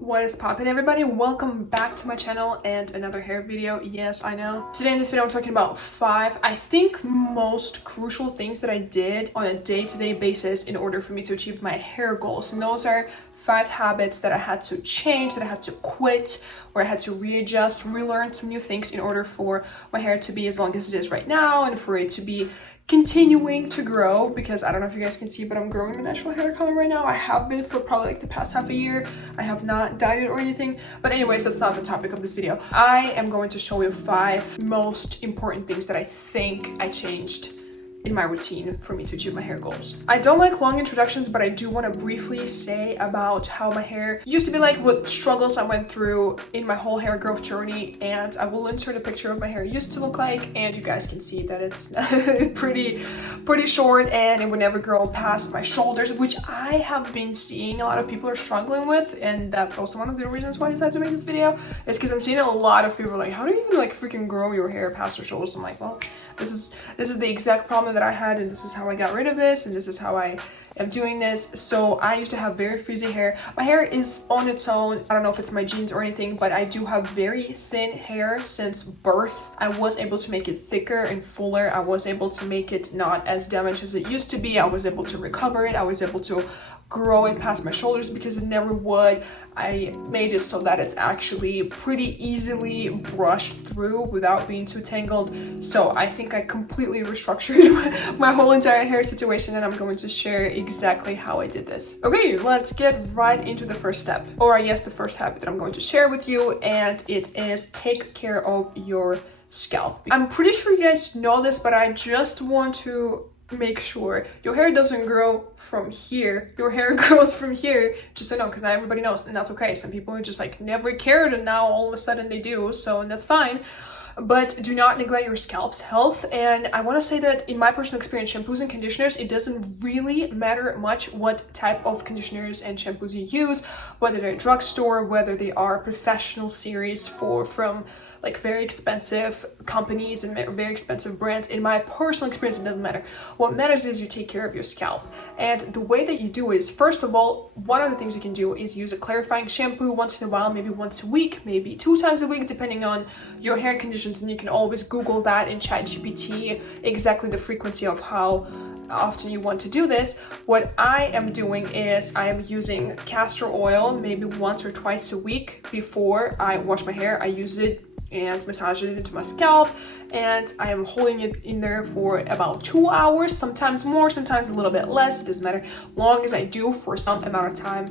What is poppin', everybody? Welcome back to my channel and another hair video. Yes, I know. Today in this video I'm talking about 5, I think, most crucial things that I did on a day-to-day basis in order for me to achieve my hair goals. And those are 5 habits that I had to change, that I had to quit, where I had to readjust, relearn some new things in order for my hair to be as long as it is right now and for it to be continuing to grow, because I don't know if you guys can see, but I'm growing a natural hair color right now. I have been for probably like the past half a year. I have not dyed it or anything, but anyways, that's not the topic of this video. I am going to show you 5 most important things that I think I changed in my routine for me to achieve my hair goals. I don't like long introductions, but I do want to briefly say about how my hair used to be like, what struggles I went through in my whole hair growth journey, and I will insert a picture of my hair used to look like, and you guys can see that it's pretty short and it would never grow past my shoulders, which I have been seeing a lot of people are struggling with, and that's also one of the reasons why I decided to make this video, is because I'm seeing a lot of people like, how do you even like freaking grow your hair past your shoulders? I'm like, well, this is the exact problem that I had, and this is how I got rid of this, and this is how I am doing this. So I used to have very frizzy hair. My hair is on its own. I don't know if it's my genes or anything, but I do have very thin hair since birth. I was able to make it thicker and fuller. I was able to make it not as damaged as it used to be. I was able to recover it. I was able to grow it past my shoulders because it never would. I made it so that it's actually pretty easily brushed through without being too tangled. So I think I completely restructured my whole entire hair situation, and I'm going to share exactly how I did this. Okay, let's get right into the first step, or I guess the first habit that I'm going to share with you, and it is take care of your scalp. I'm pretty sure you guys know this, but I just want to make sure your hair doesn't grow from here. Your hair grows from here, just so you know, because not everybody knows, and that's okay. Some people are just like never cared, and now all of a sudden they do, so, and that's fine. But do not neglect your scalp's health. And I want to say that in my personal experience, shampoos and conditioners, it doesn't really matter much what type of conditioners and shampoos you use, whether they're drugstore, whether they are professional series from like very expensive companies and very expensive brands. In my personal experience, it doesn't matter. What matters is you take care of your scalp. And the way that you do it is, first of all, one of the things you can do is use a clarifying shampoo once in a while, maybe once a week, maybe 2 times a week, depending on your hair conditions. And you can always Google that in ChatGPT, exactly the frequency of how often you want to do this. What I am doing is I am using castor oil maybe once or twice a week before I wash my hair. I use it and massage it into my scalp, and I am holding it in there for about 2 hours, sometimes more, sometimes a little bit less. It doesn't matter, long as I do for some amount of time.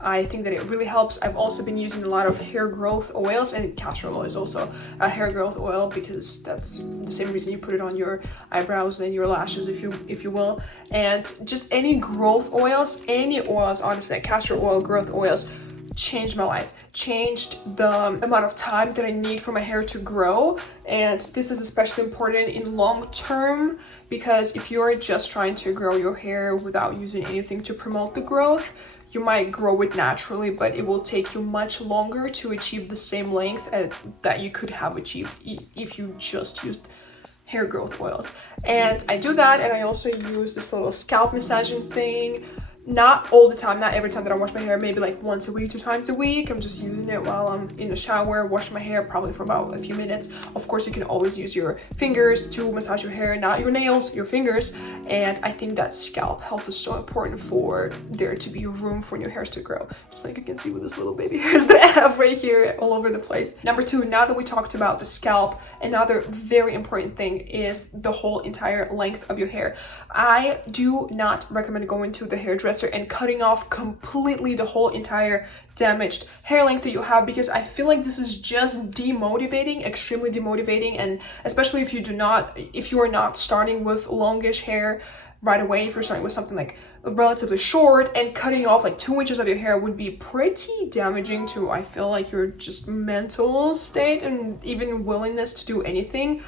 I think that it really helps. I've also been using a lot of hair growth oils, and castor oil is also a hair growth oil because that's the same reason you put it on your eyebrows and your lashes, if you will. And just any growth oils, any oils, honestly, castor oil, growth oils, changed my life, changed the amount of time that I need for my hair to grow. And this is especially important in long term, because if you're just trying to grow your hair without using anything to promote the growth, you might grow it naturally, but it will take you much longer to achieve the same length that you could have achieved if you just used hair growth oils. And I do that, and I also use this little scalp massaging thing. Not all the time, not every time that I wash my hair, maybe like once a week, 2 times a week. I'm just using it while I'm in the shower, washing my hair, probably for about a few minutes. Of course, you can always use your fingers to massage your hair, not your nails, your fingers. And I think that scalp health is so important for there to be room for new hairs to grow. Just like you can see with this little baby hairs that I have right here all over the place. Number 2, now that we talked about the scalp, another very important thing is the whole entire length of your hair. I do not recommend going to the hairdresser and cutting off completely the whole entire damaged hair length that you have, because I feel like this is just demotivating, extremely demotivating. And especially if you are not starting with longish hair right away, if you're starting with something like relatively short, and cutting off like 2 inches of your hair would be pretty damaging to, I feel like, your just mental state and even willingness to do anything.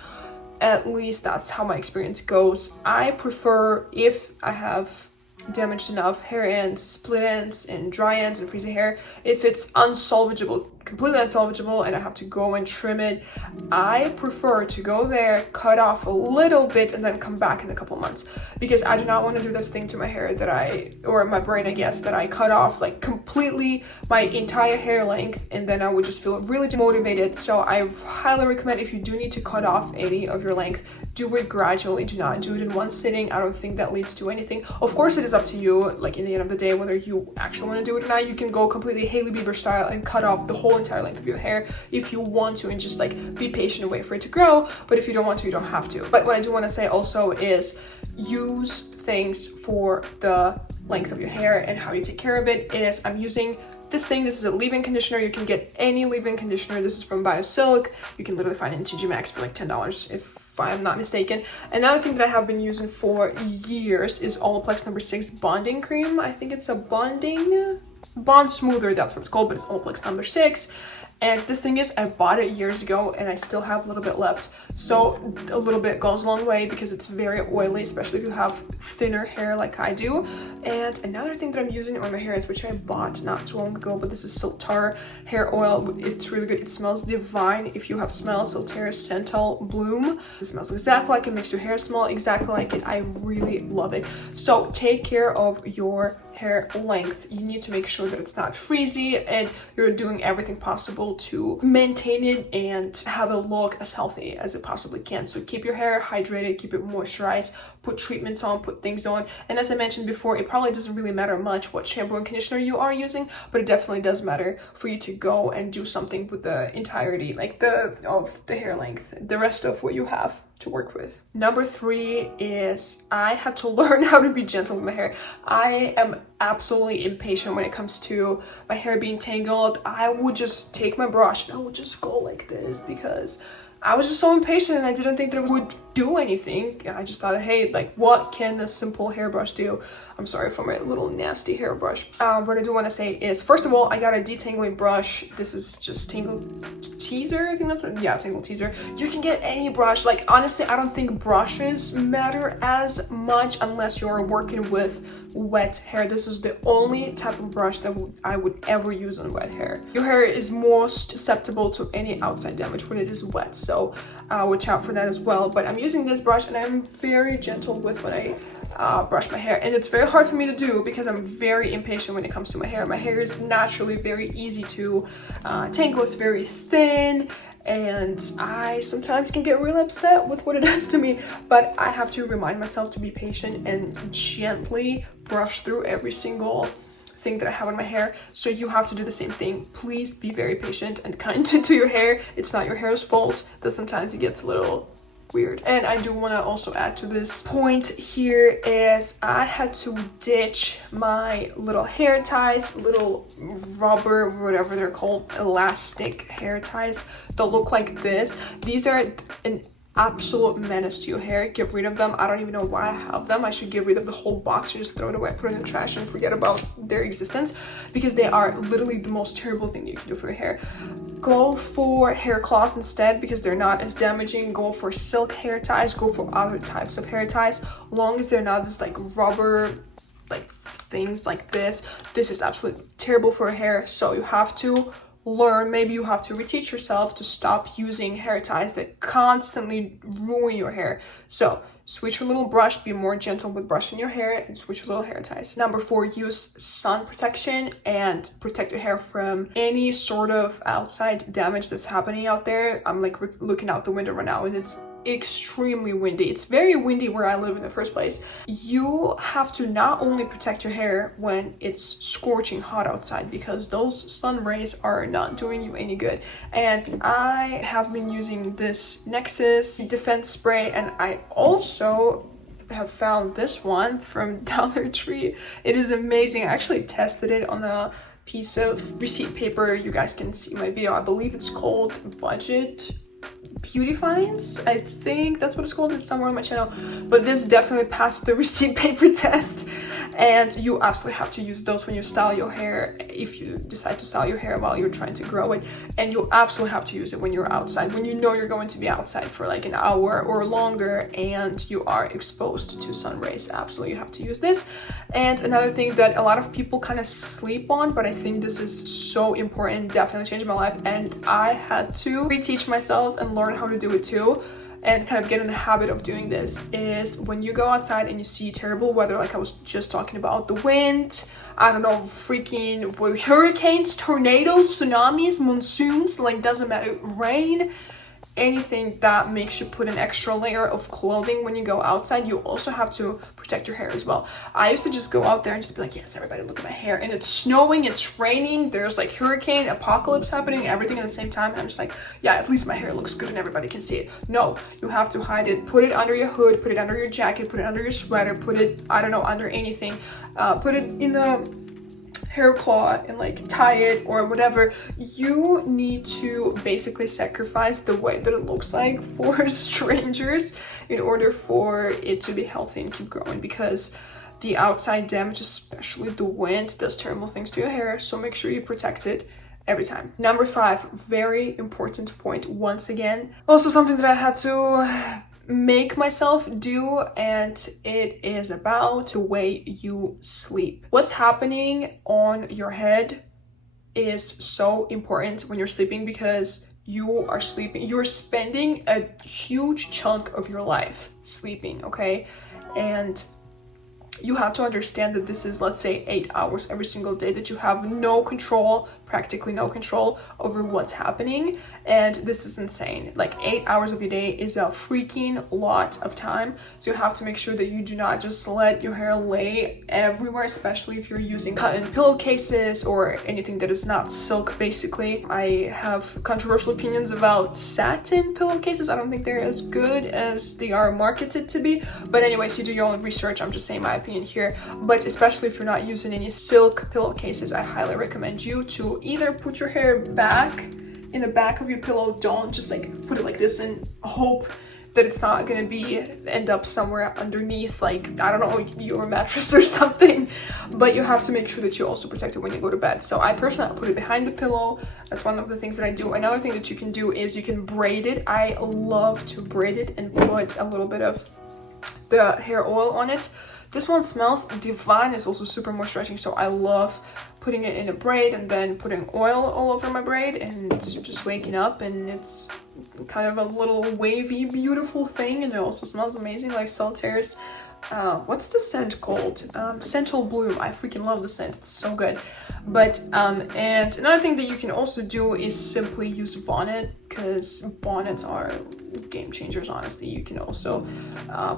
At least that's how my experience goes. I prefer, if I have damaged enough hair ends, split ends, and dry ends and frizzy hair, if it's unsalvageable completely unsalvageable and I have to go and trim it, I prefer to go there, cut off a little bit, and then come back in a couple months, because I do not want to do this thing to my hair or my brain, I guess, that I cut off like completely my entire hair length, and then I would just feel really demotivated. So I highly recommend, if you do need to cut off any of your length, do it gradually. Do not do it in one sitting. I don't think that leads to anything. Of course, it is up to you, like in the end of the day, whether you actually want to do it or not. You can go completely Hailey Bieber style and cut off the whole entire length of your hair if you want to, and just like be patient and wait for it to grow. But if you don't want to, you don't have to. But what I do want to say also is use things for the length of your hair, and how you take care of it is, I'm using this thing. This is a leave-in conditioner. You can get any leave-in conditioner. This is from BioSilk. You can literally find it in TJ Maxx for like $10 if I'm not mistaken. Another thing that I have been using for years is Olaplex No. 6 bonding cream. I think it's a bond smoother, that's what it's called, but it's Olaplex No. 6. And this thing is, I bought it years ago and I still have a little bit left. So a little bit goes a long way, because it's very oily, especially if you have thinner hair like I do. And another thing that I'm using on my hair, which I bought not too long ago, but this is Soltar hair oil. It's really good. It smells divine. If you have smelled Soltar Sental Bloom, it smells exactly like it, makes your hair smell exactly like it. I really love it. So take care of your hair length. You need to make sure that it's not frizzy, and you're doing everything possible to maintain it and have it look as healthy as it possibly can. So keep your hair hydrated, keep it moisturized, put treatments on, put things on. And as I mentioned before, it probably doesn't really matter much what shampoo and conditioner you are using, but it definitely does matter for you to go and do something with the entirety, like of the hair length, the rest of what you have to work with. Number 3 is, I had to learn how to be gentle with my hair. I am absolutely impatient when it comes to my hair being tangled. I would just take my brush and I would just go like this, because I was just so impatient and I didn't think that it would do anything. I just thought, hey, like, what can a simple hairbrush do? I'm sorry for my little nasty hairbrush. What I do want to say is, first of all, I got a detangling brush. This is just Tangle Teaser, I think that's what, yeah, Tangle Teaser. You can get any brush. Like, honestly, I don't think brushes matter as much unless you're working with wet hair. This is the only type of brush that I would ever use on wet hair. Your hair is most susceptible to any outside damage when it is wet, so watch out for that as well. But I'm using this brush and I'm very gentle with when I brush my hair, and it's very hard for me to do because I'm very impatient when it comes to my hair. My hair is naturally very easy to tangle. It's very thin, and I sometimes can get real upset with what it does to me, but I have to remind myself to be patient and gently brush through every single thing that I have on my hair. So you have to do the same thing. Please be very patient and kind to your hair. It's not your hair's fault that sometimes it gets a little weird. And I do want to also add to this point here is, I had to ditch my little hair ties, little rubber, whatever they're called, elastic hair ties that look like this. These are an absolute menace to your hair. Get rid of them. I don't even know why I have them. I should get rid of the whole box and just throw it away, put it in the trash and forget about their existence, because they are literally the most terrible thing you can do for your hair. Go for hair cloths instead, because they're not as damaging. Go for silk hair ties, go for other types of hair ties, long as they're not this like rubber like things like this. This is absolutely terrible for hair, so you have to learn, maybe you have to reteach yourself to stop using hair ties that constantly ruin your hair. So switch your little brush, be more gentle with brushing your hair, and switch your little hair ties. Number 4, use sun protection and protect your hair from any sort of outside damage that's happening out there. I'm like looking out the window right now and it's extremely windy. It's very windy where I live in the first place. You have to not only protect your hair when it's scorching hot outside, because those sun rays are not doing you any good. And I have been using this Nexus Defense Spray, and I also have found this one from Dollar Tree. It is amazing. I actually tested it on a piece of receipt paper. You guys can see my video. I believe it's called Budget beautifiers, I think that's what it's called. It's somewhere on my channel, but this definitely passed the receipt paper test, and you absolutely have to use those when you style your hair, if you decide to style your hair while you're trying to grow it. And you absolutely have to use it when you're outside, when you know you're going to be outside for like an hour or longer and you are exposed to sun rays. Absolutely, you have to use this. And another thing that a lot of people kind of sleep on, but I think this is so important, definitely changed my life, and I had to reteach myself and learn how to do it too, and kind of get in the habit of doing this, is when you go outside and you see terrible weather, like I was just talking about, the wind, I don't know, freaking with hurricanes, tornadoes, tsunamis, monsoons, like doesn't matter, rain, anything that makes you put an extra layer of clothing when you go outside. You also have to protect your hair as well. I used to just go out there and just be like, yes, everybody look at my hair, and it's snowing, it's raining, there's like hurricane apocalypse happening, everything at the same time, and I'm just like, yeah, at least my hair looks good and everybody can see it. No, you have to hide it, put it under your hood, put it under your jacket, put it under your sweater, put it, I don't know, under anything, put it in the hair claw and like tie it or whatever. You need to basically sacrifice the way that it looks like for strangers in order for it to be healthy and keep growing, because the outside damage, especially the wind, does terrible things to your hair. So make sure you protect it every time. Number 5, very important point, once again, also something that I had to make myself do, and it is about the way you sleep. What's happening on your head is so important when you're sleeping, because you are sleeping, you're spending a huge chunk of your life sleeping, okay? And you have to understand that this is, let's say, 8 hours every single day that you have no control, practically no control over what's happening. And this is insane. Like 8 hours of your day is a freaking lot of time. So you have to make sure that you do not just let your hair lay everywhere, especially if you're using cotton pillowcases or anything that is not silk, basically. I have controversial opinions about satin pillowcases. I don't think they're as good as they are marketed to be. But anyways, you do your own research. I'm just saying my opinion here. But especially if you're not using any silk pillowcases, I highly recommend you to either put your hair back in the back of your pillow. Don't just like put it like this and hope that it's not gonna be end up somewhere underneath, like, I don't know, your mattress or something. But you have to make sure that you also protect it when you go to bed. So I personally put it behind the pillow. That's one of the things that I do. Another thing that you can do is you can braid it. I love to braid it and put a little bit of the hair oil on it. This one smells divine. It's also super moisturizing, so I love putting it in a braid and then putting oil all over my braid and just waking up, and it's kind of a little wavy, beautiful thing, and it also smells amazing, like Soltaire's what's the scent called? Central Bloom. I freaking love the scent. It's so good. But and another thing that you can also do is simply use a bonnet, because bonnets are game changers, honestly. You can also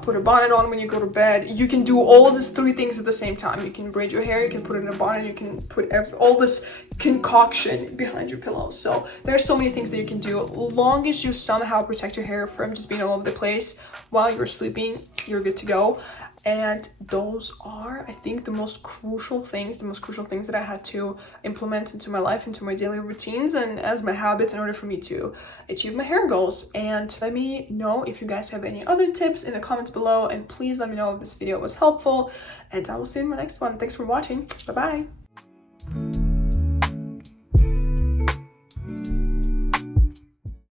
put a bonnet on when you go to bed. You can do all of these 3 things at the same time. You can braid your hair, you can put it in a bonnet, you can put all this concoction behind your pillow. So there's so many things that you can do. Long as you somehow protect your hair from just being all over the place while you're sleeping, you're good to go. And those are, I think, the most crucial things that I had to implement into my life, into my daily routines, and as my habits in order for me to achieve my hair goals. And let me know if you guys have any other tips in the comments below, and please let me know if this video was helpful, and I will see you in my next one. Thanks for watching. Bye bye.